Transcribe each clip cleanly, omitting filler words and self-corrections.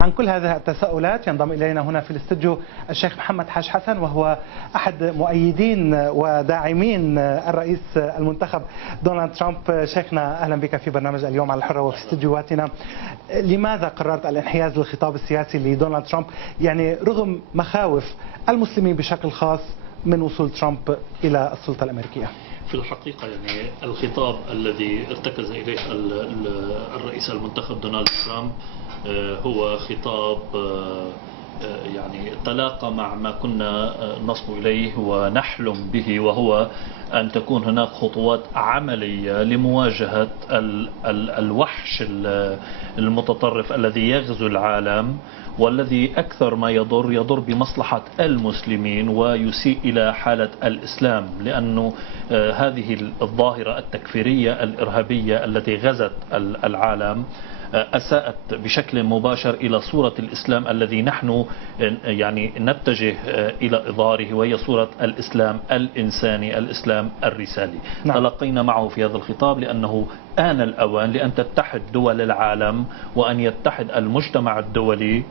عن كل هذه التساؤلات ينضم إلينا هنا في الاستوديو الشيخ محمد حاج حسن، وهو أحد مؤيدين وداعمين الرئيس المنتخب دونالد ترامب. شيخنا أهلا بك في برنامج اليوم على الحرة وفي استوديوهاتنا. لماذا قررت الانحياز للخطاب السياسي لدونالد ترامب، يعني رغم مخاوف المسلمين بشكل خاص من وصول ترامب إلى السلطة الأمريكية؟ في الحقيقة يعني الخطاب الذي ارتكز إليه الرئيس المنتخب دونالد ترامب هو خطاب يعني تلاقى مع ما كنا نصبو إليه ونحلم به، وهو أن تكون هناك خطوات عملية لمواجهة الوحش المتطرف الذي يغزو العالم، والذي أكثر ما يضر بمصلحة المسلمين ويسيء إلى حالة الإسلام، لأنه هذه الظاهرة التكفيرية الإرهابية التي غزت العالم أساءت بشكل مباشر إلى صورة الإسلام الذي نحن يعني نتجه إلى إظهاره، وهي صورة الإسلام الإنساني، الإسلام الرسالي. نعم. تلقينا معه في هذا الخطاب لأنه آن الأوان لأن تتحد دول العالم وأن يتحد المجتمع الدولي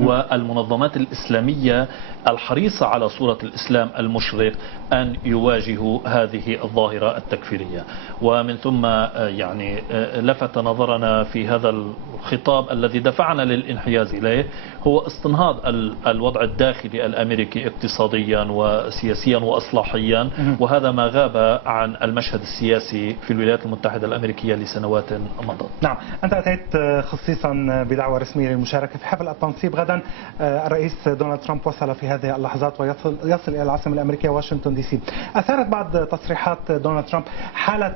والمنظمات الإسلامية الحريصة على صورة الإسلام المشرق أن يواجهوا هذه الظاهرة التكفيرية. ومن ثم يعني لفت نظرنا في هذا الخطاب الذي دفعنا للانحياز إليه هو استنهاض الوضع الداخلي الأمريكي اقتصاديا وسياسيا وإصلاحيا، وهذا ما غاب عن المشهد السياسي في الولايات المتحدة الأمريكية لسنوات مضت. نعم، أنت أتيت خصيصا بدعوة رسمية للمشاركة في حفل التنصيب غدا. الرئيس دونالد ترامب وصل في هذه اللحظات ويصل إلى العاصمة الأمريكية واشنطن دي سي. أثارت بعض تصريحات دونالد ترامب حالة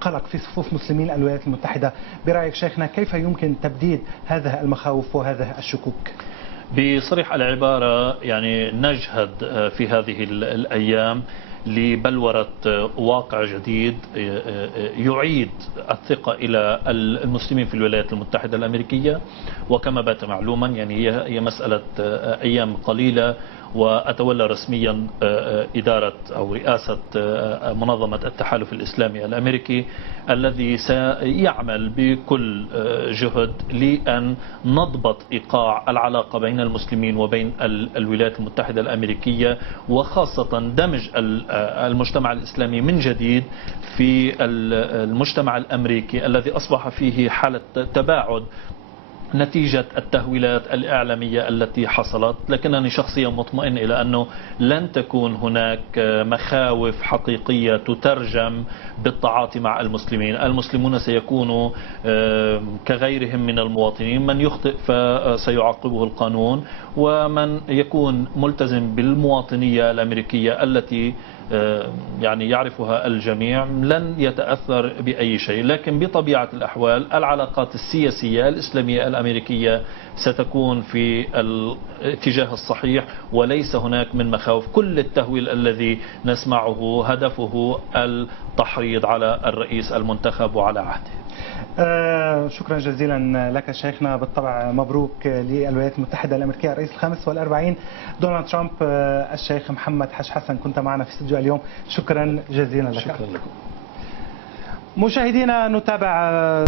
قلق في صفوف مسلمين الولايات المتحدة. برأيك شيخنا كيف يمكن تبديد هذه المخاوف وهذه الشكوك؟ بصريح العبارة يعني نجهد في هذه الأيام لبلورة واقع جديد يعيد الثقة إلى المسلمين في الولايات المتحدة الأمريكية، وكما بات معلوما يعني هي مسألة أيام قليلة وأتولى رسميا إدارة أو رئاسة منظمة التحالف الإسلامي الأمريكي الذي سيعمل بكل جهد لأن نضبط إيقاع العلاقة بين المسلمين وبين الولايات المتحدة الأمريكية، وخاصة دمج المجتمع الإسلامي من جديد في المجتمع الأمريكي الذي أصبح فيه حالة تباعد نتيجة التهويلات الإعلامية التي حصلت. لكنني شخصيا مطمئن إلى أنه لن تكون هناك مخاوف حقيقية تترجم بالتعاطي مع المسلمين. المسلمون سيكونوا كغيرهم من المواطنين، من يخطئ فسيعاقبه القانون، ومن يكون ملتزم بالمواطنية الأمريكية التي يعني يعرفها الجميع لن يتأثر بأي شيء. لكن بطبيعة الأحوال العلاقات السياسية الإسلامية الأمريكية ستكون في الاتجاه الصحيح، وليس هناك من مخاوف. كل التهويل الذي نسمعه هدفه التحريض على الرئيس المنتخب وعلى عهده. شكرا جزيلا لك شيخنا. بالطبع مبروك للولايات المتحدة الأمريكية الرئيس الخامس والأربعين دونالد ترامب. الشيخ محمد حاج حسن كنت معنا في استوديو اليوم، شكرا جزيلا لك. شكرا لكم مشاهدينا، نتابع